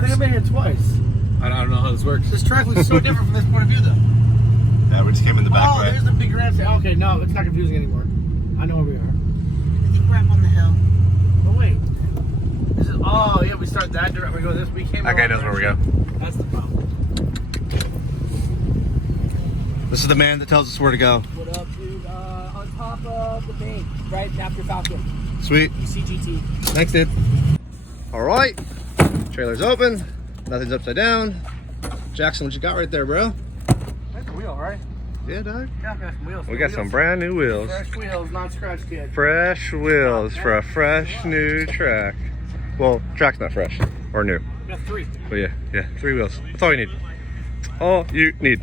I think I've been here twice. I don't know how this works. This track looks so different from this point of view, though. Yeah, we just came in the back, Oh, right? there's the big ramp. Okay, no, it's not confusing anymore. I know where we are. I think we're up on the hill. Oh, wait. This is, oh, yeah, we start that direction. We go this. We came. That guy knows where we go. That's the problem. This is the man that tells us where to go. What up, dude? On top of the bank, right after Falcon. Sweet. CGT. Thanks, dude. All right. Trailer's open. Nothing's upside down. Jackson, what you got right there, bro? That's a wheel, right? Yeah, dog. Yeah, I got some wheels. We got some brand new wheels. Fresh wheels, not scratched yet. Fresh wheels for a fresh new track. Well, track's not fresh or new. We got 3. But yeah, 3 wheels. That's all you need. All you need.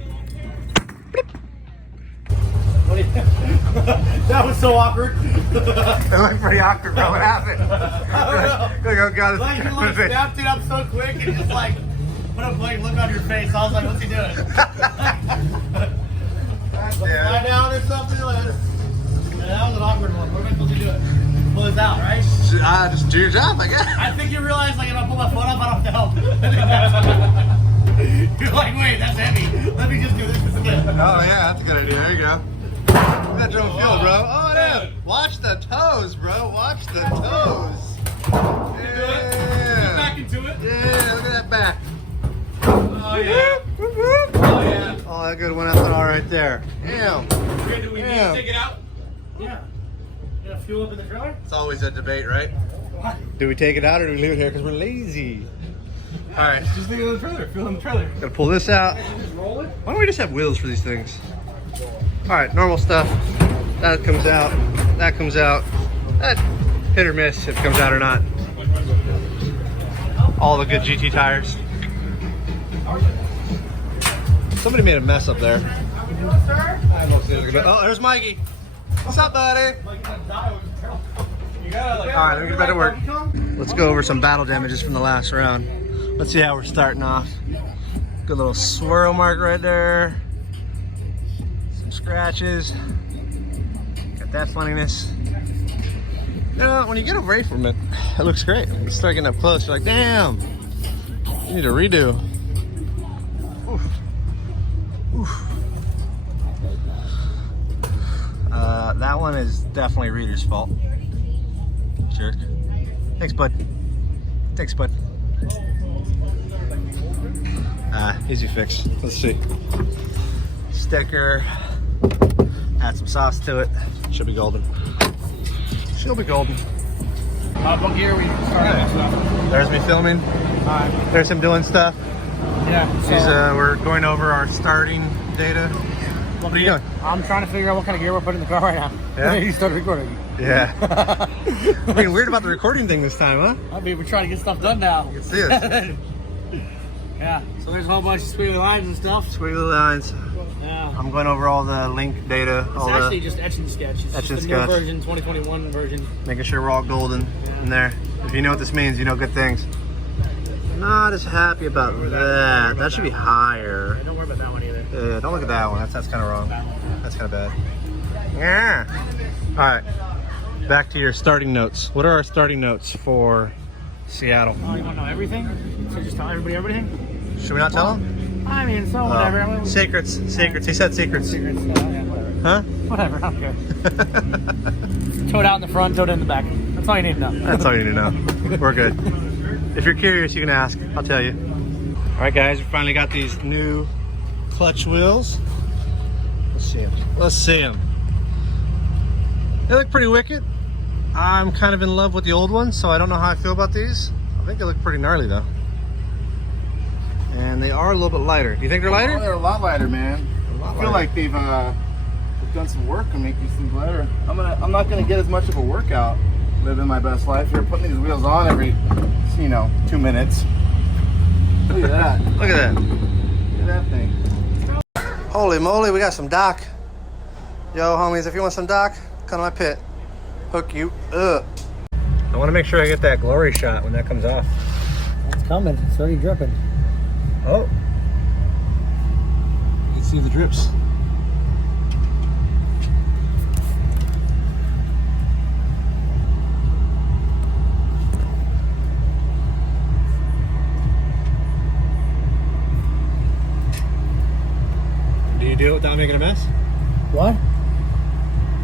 That was so awkward. It looked pretty awkward, bro. What happened? I don't know. Oh, God. Like you like snapped it up so quick and just like put a blank look on your face. I was like, what's he doing? Lie down or something like this. Yeah, that was an awkward one. What am I supposed to do? Pull this out, right? Just do your job, I guess. I think you realize like if I pull my foot up, I don't have to help. You're like, wait, that's heavy. Let me just do this again. Oh yeah, that's a good idea. There you go. That drone feel, bro. Oh yeah. Watch the toes, bro. Watch the toes. Get Yeah. back into it. Yeah, look at that back. Oh yeah. Oh yeah. Oh, that good one FNR right there. Damn. Do we need Yeah. to take it out? Yeah. You got fuel up in the trailer? It's always a debate, right? What? Do we take it out or do we leave it here because we're lazy? All right. Just leave it in the trailer. Fuel in the trailer. Gotta pull this out. Just roll it. Why don't we just have wheels for these things? All right, normal stuff. That comes out. That comes out. That hit or miss if it comes out or not. All the good GT tires. Somebody made a mess up there. Oh, there's Mikey. What's up, buddy? All right, let me get back to work. Let's go over some battle damages from the last round. Let's see how we're starting off. Good little swirl mark right there. Some scratches. Got that funniness. You know, when you get away from it, it looks great. You start getting up close, you're like, damn, you need a redo. Oof. Oof. That one is definitely Reader's fault. Jerk. Thanks, bud. Thanks, bud. Easy fix. Let's see. Sticker. Add some sauce to it. Should be golden. She'll be golden. What gear we started? There's me filming. There's him doing stuff. Yeah. He's we're going over our starting data. What are you doing? I'm trying to figure out what kind of gear we're putting in the car right now. Yeah? You started recording. Yeah. Being weird about the recording thing this time, huh? I mean, we're trying to get stuff done now. You can see it. Yeah. So there's a whole bunch of squiggly lines and stuff. Squiggly lines. Yeah. I'm going over all the link data. It's all actually the, just etch and sketch. It's Etch just and the new sketch. version, 2021 version. making sure we're all golden in there. If you know what this means, you know good things. Not as happy about that. That should be higher. Don't worry about that one either. Yeah, don't look at that one. That's kind of wrong. That's kind of bad. Yeah. All right. Back to your starting notes. What are our starting notes for Seattle? Oh, you want to know everything? So just tell everybody everything? Should we not tell them? I mean, so whatever. I mean, Secrets. Secrets. He said secrets. secrets. Yeah, whatever. Huh? Whatever. I'm good. Toed out in the front, toed in the back. That's all you need to know. That's all you need to know. We're good. If you're curious, you can ask. I'll tell you. All right, guys. We finally got these new clutch wheels. Let's see them. Let's see them. They look pretty wicked. I'm kind of in love with the old ones, so I don't know how I feel about these. I think they look pretty gnarly, though. And they are a little bit lighter. Do you think they're lighter? Oh, they're a lot lighter, man. I feel like they've done some work to make these things lighter. I'm not gonna get as much of a workout living my best life here, putting these wheels on every, 2 minutes. Look at that. Look at that. Look at that thing. Holy moly, we got some dock. Yo, homies, if you want some dock, come to my pit. Hook you up. I want to make sure I get that glory shot when that comes off. It's coming. It's already dripping. Oh. You can see the drips. do it without making a mess? What?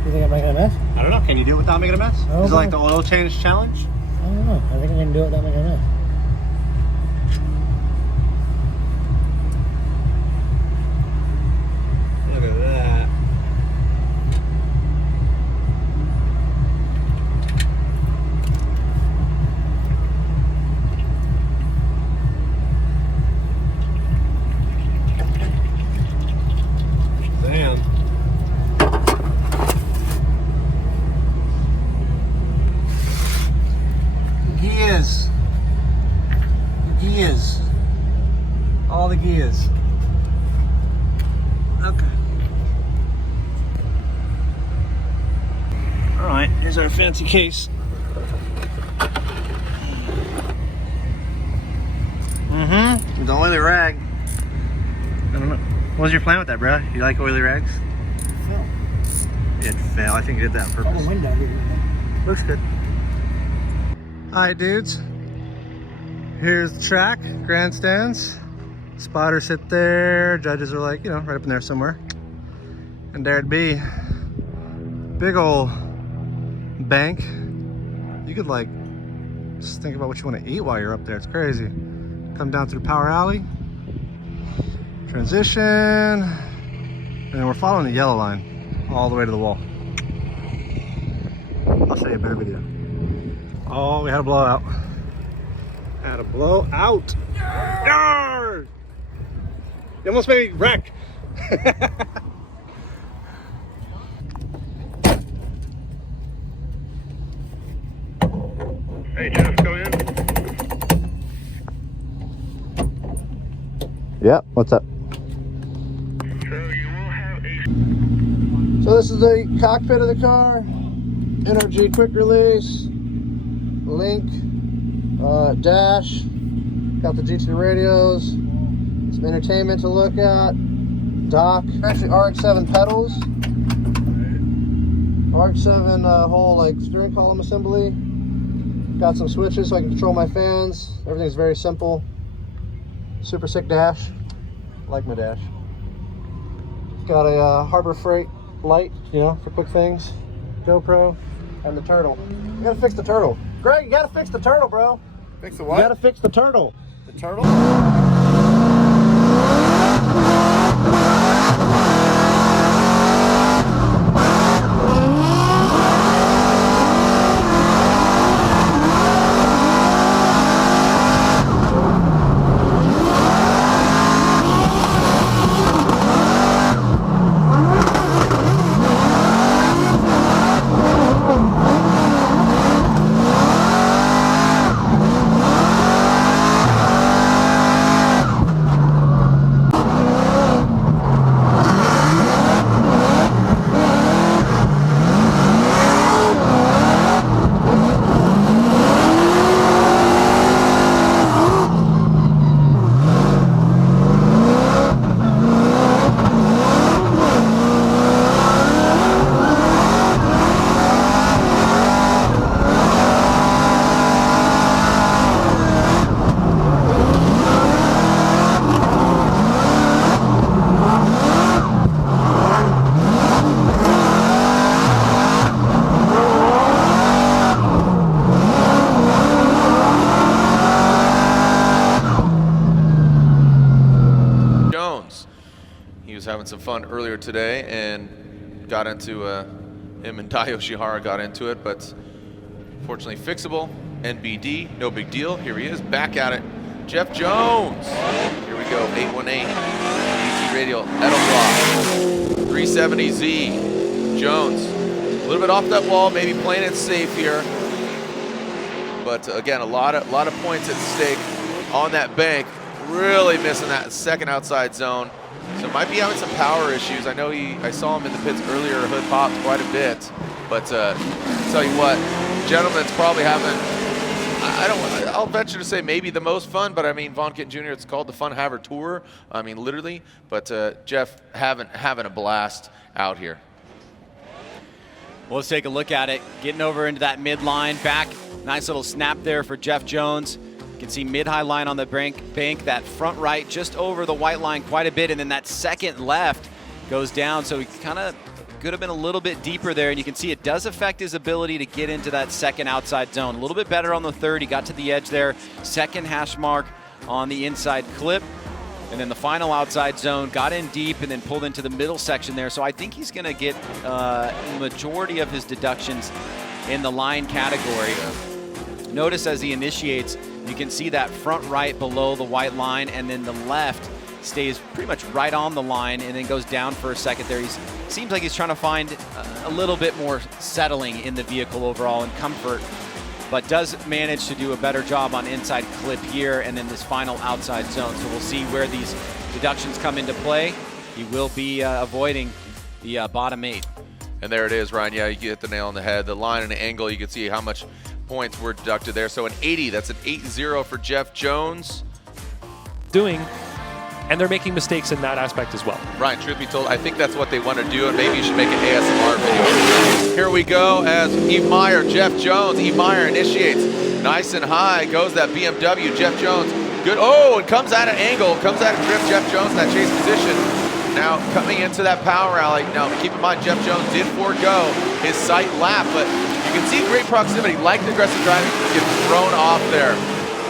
You think I'm making a mess? I don't know. Can you do it without making a mess? Is it like the oil change challenge? I don't know. I think I can do it without making a mess. Look at that. Damn. Gears. Gears. All the gears. Okay. All right, here's our fancy case. Mm-hmm. The oily rag. I don't know. What was your plan with that, bro? You like oily rags? No. It fell. I think you did that on purpose. The window. Looks good. Alright, dudes. Here's the track, grandstands. Spotters sit there. Judges are like, you know, right up in there somewhere. And there it'd be. Big old bank. You could like just think about what you want to eat while you're up there. It's crazy. Come down through Power Alley. Transition. And then we're following the yellow line all the way to the wall. I'll show you a better video. Oh, we had a blowout. Had a blowout. Yarr! You almost made me wreck. Hey Jeff, come in. Yeah, what's up? So you will have a... So this is the cockpit of the car. NRG quick release. Link. Dash. Got the GT radios. Some entertainment to look at. Dock. Actually RX-7 pedals. RX-7 whole like steering column assembly. Got some switches so I can control my fans. Everything's very simple. Super sick dash. Like my dash. Got a Harbor Freight light, you know, for quick things. GoPro and the turtle. You gotta fix the turtle. Greg, you gotta fix the turtle, bro. Fix the You what? gotta fix the turtle. The turtle? Having some fun earlier today and got into him and Dai Yoshihara got into it, but fortunately fixable. NBD, no big deal. Here he is, back at it. Jeff Jones. Here we go, 818 DC radial Edelbrock 370Z. Jones, a little bit off that wall, maybe playing it safe here, but again, a lot of points at stake on that bank. Really missing that second outside zone. So might be having some power issues. I know I saw him in the pits earlier, hood popped quite a bit. But I'll tell you what, gentlemen's probably having, I'll venture to say maybe the most fun, but I mean, Von Kitten Jr., it's called the Fun Haver Tour. I mean, literally. But Jeff having a blast out here. Well, let's take a look at it. Getting over into that midline, back. Nice little snap there for Jeff Jones. You can see mid-high line on the bank, that front right just over the white line quite a bit, and then that second left goes down. So he kind of could have been a little bit deeper there, and you can see it does affect his ability to get into that second outside zone. A little bit better on the third. He got to the edge there. Second hash mark on the inside clip. And then the final outside zone, got in deep and then pulled into the middle section there. So I think he's going to get majority of his deductions in the line category. Notice as he initiates, you can see that front right below the white line, and then the left stays pretty much right on the line and then goes down for a second there. Seems like he's trying to find a little bit more settling in the vehicle overall and comfort, but does manage to do a better job on inside clip here and then this final outside zone. So we'll see where these deductions come into play. He will be avoiding the bottom 8. And there it is, Ryan. Yeah, you hit the nail on the head. The line and the angle, you can see how much points were deducted there. So an 80, that's an 8-0 for Jeff Jones. And they're making mistakes in that aspect as well. Ryan, truth be told, I think that's what they want to do, and maybe you should make an ASMR video. Here we go as Eve Meyer, Jeff Jones. Eve Meyer initiates nice and high, goes that BMW. Jeff Jones, good. Oh, and comes at an angle, comes at a grip. Jeff Jones in that chase position. Now coming into that power alley. Now keep in mind, Jeff Jones did forego his sight lap, but you can see great proximity. Like the aggressive driving, gets thrown off there.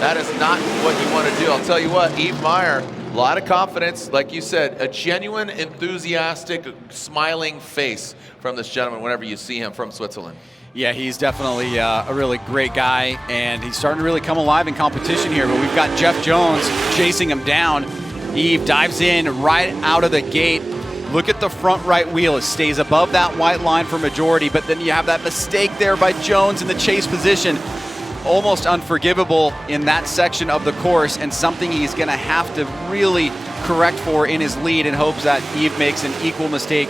That is not what you want to do. I'll tell you what, Eve Meyer, a lot of confidence, like you said, a genuine, enthusiastic, smiling face from this gentleman whenever you see him from Switzerland. Yeah, he's definitely a really great guy, and he's starting to really come alive in competition here. But we've got Jeff Jones chasing him down. Eve dives in right out of the gate. Look at the front right wheel. It stays above that white line for majority, but then you have that mistake there by Jones in the chase position. Almost unforgivable in that section of the course, and something he's going to have to really correct for in his lead in hopes that Eve makes an equal mistake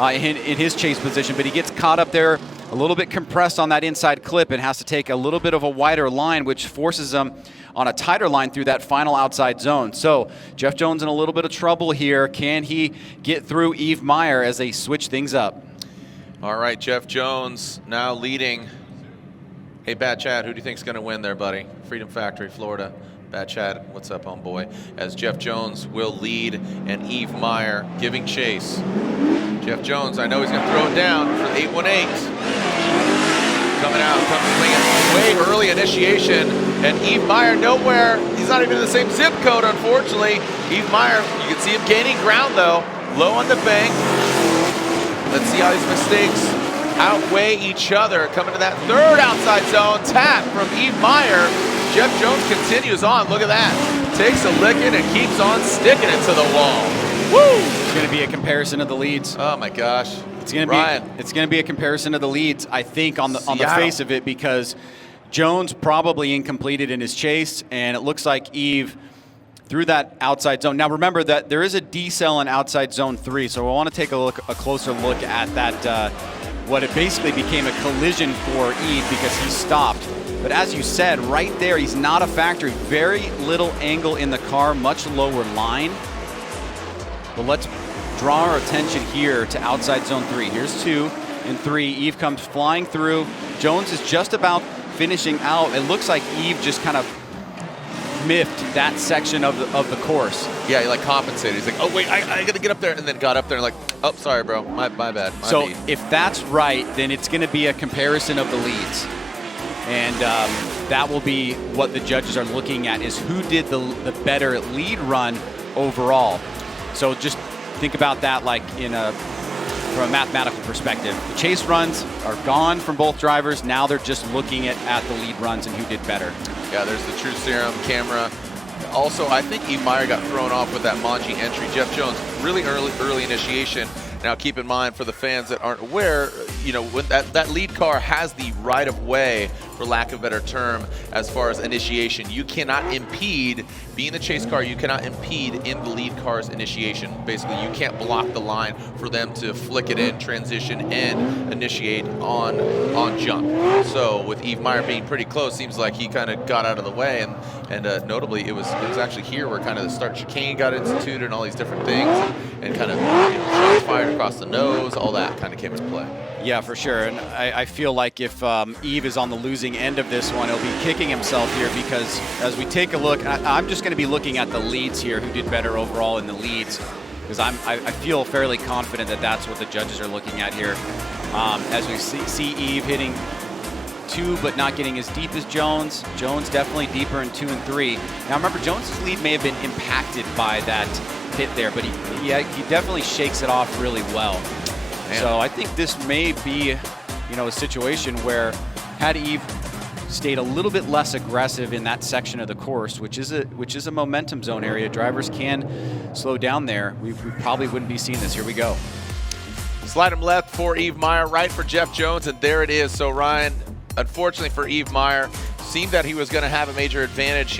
in his chase position. But he gets caught up there a little bit compressed on that inside clip and has to take a little bit of a wider line, which forces him on a tighter line through that final outside zone. So Jeff Jones in a little bit of trouble here. Can he get through Eve Meyer as they switch things up? All right, Jeff Jones now leading. Hey, Bad Chad, who do you think's going to win there, buddy? Freedom Factory, Florida. Bad Chad, what's up, homeboy? As Jeff Jones will lead and Eve Meyer giving chase. Jeff Jones, I know he's going to throw it down for the 818. Coming out, comes swinging. Way early initiation, and Eve Meyer nowhere. He's not even in the same zip code, unfortunately. Eve Meyer, you can see him gaining ground, though. Low on the bank. Let's see how these mistakes outweigh each other. Coming to that third outside zone. Tap from Eve Meyer. Jeff Jones continues on. Look at that. Takes a licking and keeps on sticking it to the wall. Woo! It's going to be a comparison of the leads. Oh my gosh. It's going to be a comparison of the leads, I think, on the face of it, because Jones probably incompleted in his chase, and it looks like Eve through that outside zone. Now remember that there is a decel in outside zone 3, so we want to take a closer look at that. What it basically became a collision for Eve because he stopped. But as you said, right there, he's not a factory. Very little angle in the car, much lower line. But let's draw our attention here to outside zone 3. Here's 2 and 3. Eve comes flying through. Jones is just about finishing out. It looks like Eve just kind of miffed that section of the course. Yeah, he like compensated. He's like, oh wait, I gotta get up there, and then got up there and like, oh sorry bro, my bad. So if that's right, then it's gonna be a comparison of the leads. And that will be what the judges are looking at, is who did the better lead run overall. So just think about that like from a mathematical perspective. The chase runs are gone from both drivers. Now they're just looking at the lead runs and who did better. Yeah, there's the True Serum camera. Also, I think Eve Meyer got thrown off with that Manji entry. Jeff Jones, really early initiation. Now, keep in mind, for the fans that aren't aware, you know, when that lead car has the right of way, for lack of a better term, as far as initiation. You cannot impede, being the chase car, you cannot impede in the lead car's initiation. Basically, you can't block the line for them to flick it in, transition, and initiate on jump. So with Eve Meyer being pretty close, seems like he kind of got out of the way, and notably, it was actually here where kind of the start chicane got instituted and all these different things, and kind of shots fired across the nose, all that kind of came into play. Yeah, for sure. And I feel like if Eve is on the losing end of this one, he'll be kicking himself here, because as we take a look, I'm just going to be looking at the leads here, who did better overall in the leads. because I feel fairly confident that that's what the judges are looking at here. As we see Eve hitting 2, but not getting as deep as Jones. Jones definitely deeper in 2 and 3. Now remember, Jones's lead may have been impacted by that hit there, but he definitely shakes it off really well. Man. So I think this may be, you know, a situation where had Eve stayed a little bit less aggressive in that section of the course, which is a momentum zone area. Drivers can slow down there. We probably wouldn't be seeing this. Here we go. Slide him left for Eve Meyer, right for Jeff Jones, and there it is. So Ryan, unfortunately for Eve Meyer, seemed that he was going to have a major advantage.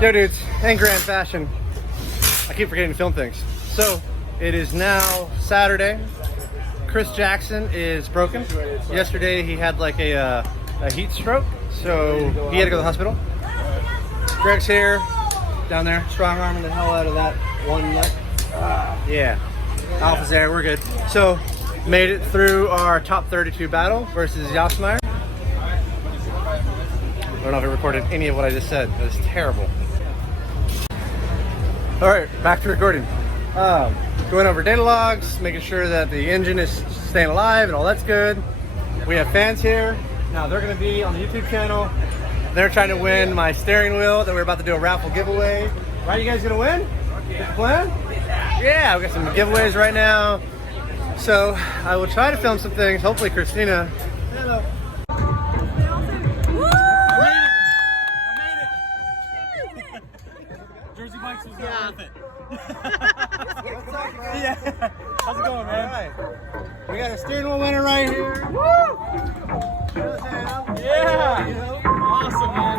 Yo dudes, in grand fashion, I keep forgetting to film things. So, it is now Saturday. Chris Jackson is broken. Yesterday he had like a heat stroke, so he had to go to the hospital. Greg's here, down there, strong arming the hell out of that one leg. Yeah, Alpha's there, we're good. So, made it through our top 32 battle versus Meyer. I don't know if it recorded any of what I just said. That was terrible. All right, back to recording. Going over data logs, making sure that the engine is staying alive and all that's good. We have fans here. Now they're gonna be on the YouTube channel. They're trying to win my steering wheel that we're about to do a raffle giveaway. Right, you guys gonna win? Get the plan? Yeah, we got some giveaways right now. So I will try to film some things. Hopefully Christina. Hello. Jersey Bikes was Yeah. worth it. Yeah. How's it going, man? All right. We got a steering wheel winner right here. Woo! Yeah. You know? Awesome, man.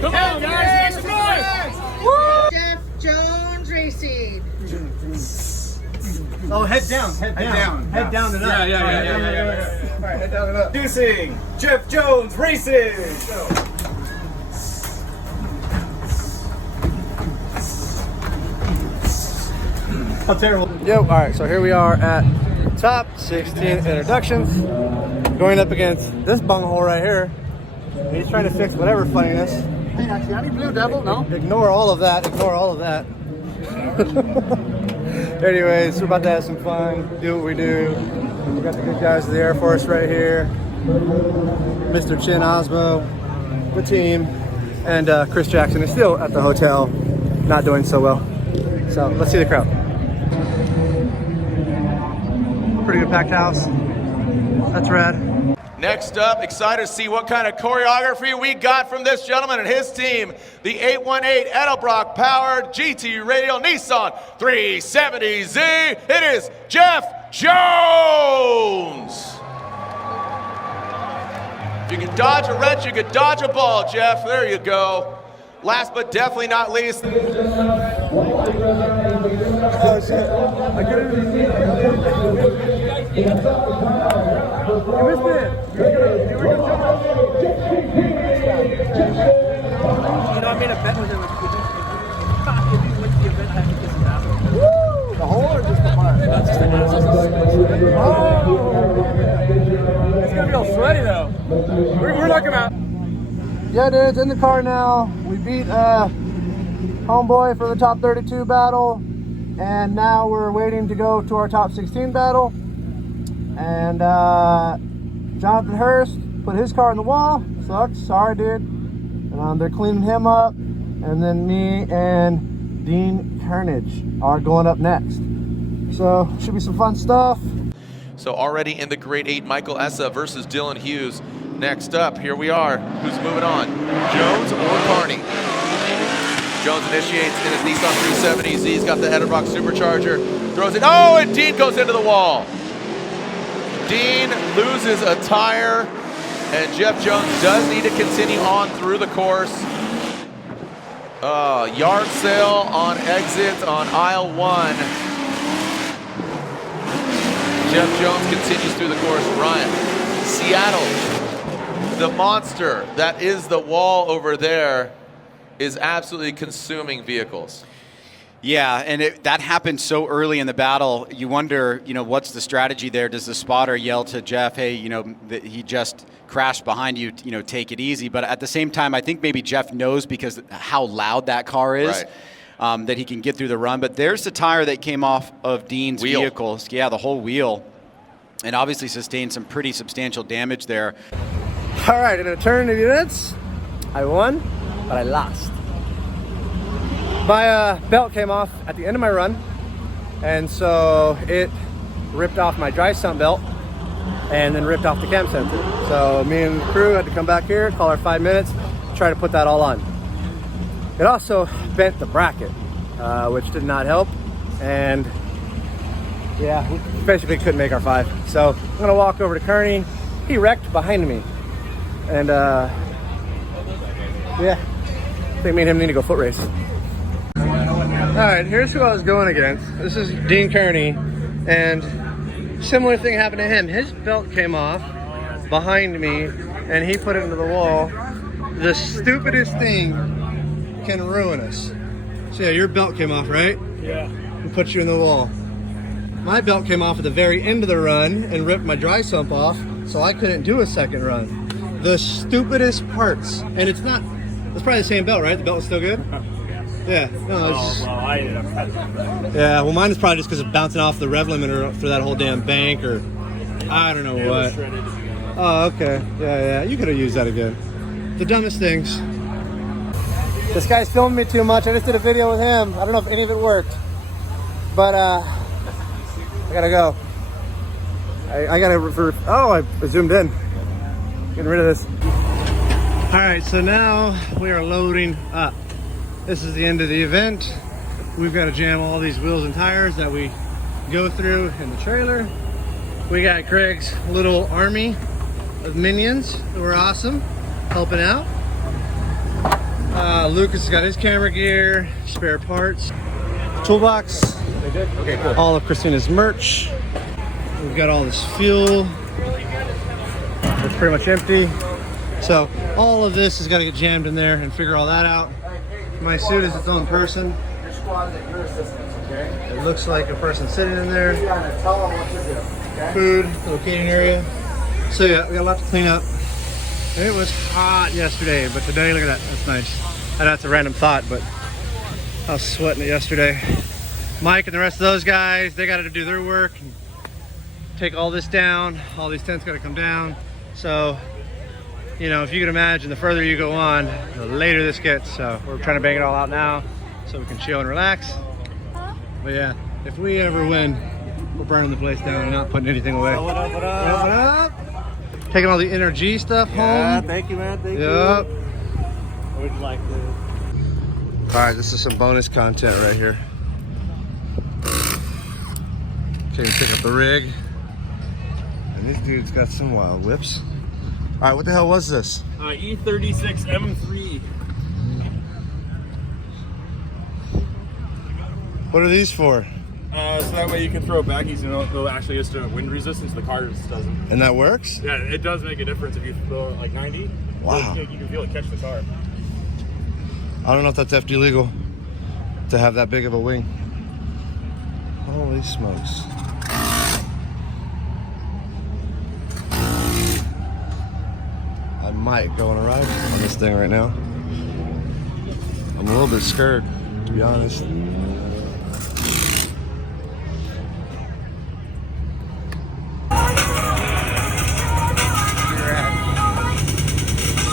Come on, guys. Make some noise. Jeff Jones Racing. Oh, head down, head down. Head down and up. Yeah. All right, head down and up. Introducing Jeff Jones Racing. How terrible. Yo, all right, so here we are at top 16 introductions. Going up against this bunghole right here. He's trying to fix whatever funniness. Hey, actually, any Blue Devil? No? Ignore all of that, ignore all of that. Anyways, we're about to have some fun, do what we do. We got the good guys of the Air Force right here. Mr. Chin Osmo, the team, and Chris Jackson is still at the hotel, not doing so well. So let's see the crowd. Pretty good packed house. That's rad. Next up, excited to see what kind of choreography we got from this gentleman and his team. The 818 Edelbrock powered GT Radial Nissan 370Z. It is Jeff Jones. If you can dodge a wrench, you can dodge a ball, Jeff. There you go. Last but definitely not least. Oh shit. I couldn't even see it. You missed it. You know, I made a bet with him. If he wins the event, I have to kiss his ass. Woo! The hole or just the part? That's just the ass. Oh! It's gonna be all sweaty though. We're not gonna. yeah, dude, it's in the car now. We beat homeboy for the top 32 battle, and now we're waiting to go to our top 16 battle. And Jonathan Hurst put his car in the wall. Sucks, sorry, dude. And they're cleaning him up, and then me and Dean Carnage are going up next. So should be some fun stuff. So already in the grade 8, Michael Essa versus Dylan Hughes. Next up, here we are. Who's moving on? Jones or Kearney? Jones initiates in his Nissan 370Z. He's got the Header Box supercharger. Throws it. Oh, and Dean goes into the wall. Dean loses a tire, and Jeff Jones does need to continue on through the course. Yard sale on exit on aisle 1. Jeff Jones continues through the course. Ryan, Seattle, the monster that is the wall over there is absolutely consuming vehicles. Yeah, and that happened so early in the battle. You wonder, what's the strategy there? Does the spotter yell to Jeff, hey, that he just crashed behind you, take it easy? But at the same time, I think maybe Jeff knows because how loud that car is, right, that he can get through the run. But there's the tire that came off of Dean's vehicle. Yeah, the whole wheel. And obviously sustained some pretty substantial damage there. All right, in a turn of events, I won, but I lost. My belt came off at the end of my run, and so it ripped off my dry sump belt and then ripped off the cam sensor. So me and the crew had to come back here, call our 5 minutes, try to put that all on. It also bent the bracket, which did not help, and yeah, we basically couldn't make our 5. So I'm gonna walk over to Kearney. He wrecked behind me, and yeah, I think me and him need to go foot race. All right, here's who I was going against. This is Dean Kearney, and similar thing happened to him. His belt came off behind me, and he put it into the wall. The stupidest thing can ruin us. So yeah, your belt came off, right? Yeah. And put you in the wall. My belt came off at the very end of the run and ripped my dry sump off, so I couldn't do a second run. The stupidest parts, and it's probably the same belt, right? The belt was still good? Yeah, no, it's well, I ended up catching that. yeah, well, mine is probably just because of bouncing off the rev limiter for that whole damn bank, or I don't know what. Oh, okay. Yeah, you could have used that again. The dumbest things. This guy's filming me too much. I just did a video with him. I don't know if any of it worked, but I gotta go. I gotta. Oh, I zoomed in. Getting rid of this. All right, so now we are loading up. This is the end of the event. We've got to jam all these wheels and tires that we go through in the trailer. We got Greg's little army of minions who are awesome, helping out. Lucas has got his camera gear, spare parts, toolbox, Okay, cool. all of Christina's merch. We've got all this fuel. It's pretty much empty. So all of this has got to get jammed in there and figure all that out. My suit is its own person. Your squad's at your assistance, okay? It looks like a person sitting in there. You gotta tell them what to do, okay? Food, locating area. So yeah, we got a lot to clean up. It was hot yesterday, but today, look at that, that's nice. I know that's a random thought, but I was sweating it yesterday. Mike and the rest of those guys, they got to do their work. Take all this down. All these tents got to come down. So, if you can imagine, the further you go on, the later this gets. So we're trying to bang it all out now so we can chill and relax. But yeah, if we ever win, we're burning the place down and not putting anything away. What up? What up? Taking all the NRG stuff home. Thank you, man. Thank Yep. you. Would you like to? All right, this is some bonus content right here. Okay, pick up the rig. And this dude's got some wild whips. All right, what the hell was this? E36 M3. What are these for? So that way you can throw baggies and it'll actually just do wind resistance. The car just doesn't. And that works? Yeah, it does make a difference if you throw it like 90. Wow. You can feel it catch the car. I don't know if that's FD legal to have that big of a wing. Holy smokes. I might go on a ride on this thing right now. I'm a little bit scared, to be honest.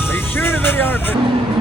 Are you shooting a video?